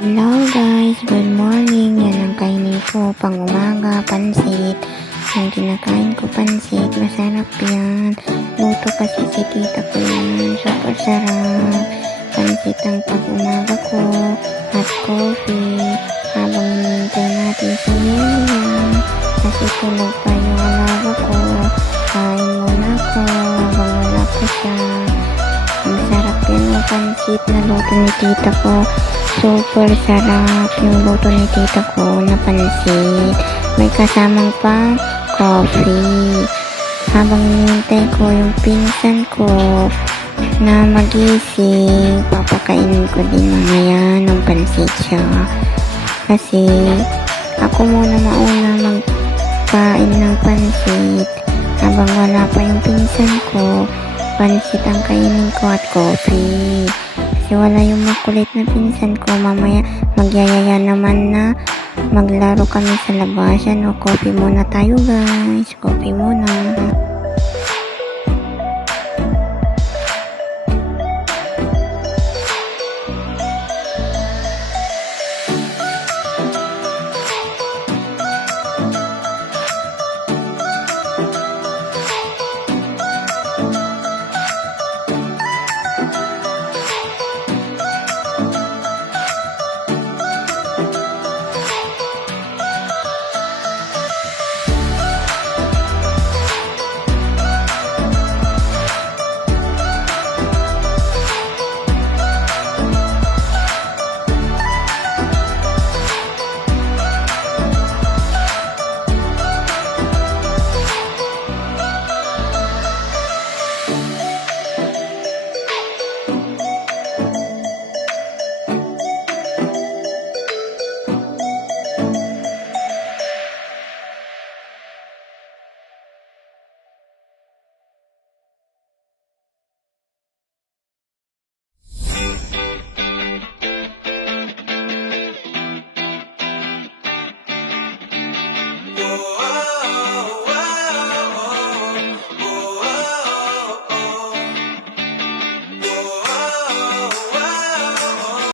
Hello guys, good morning. Yan ang kainin ko pang umaga, pansit. Yung kinakain ko pansit, masarap yan. Luto kasi si tita ko yan, super sarap. Pansit ang pag umaga ko, hot coffee. Habang hinintay natin si Melian, kasi tulog pa yung alaga ko. Kain muna ako habang wala pa siya. Ang sarap yan ang pansit na luto ni tita ko. Super sarap yung luto ni tita ko na pansit. May kasamang pa coffee. Habang hinihintay ko yung pinsan ko na magising, papakainin ko din mamaya ng pansit siya. Kasi ako muna mauna magkain ng pansit. Habang wala pa yung pinsan ko, pansit ang kainin ko at coffee. Kasi wala yung makulit na pinsan ko, mamaya magyayaya naman na maglaro kami sa labas. Coffee muna tayo guys, coffee muna.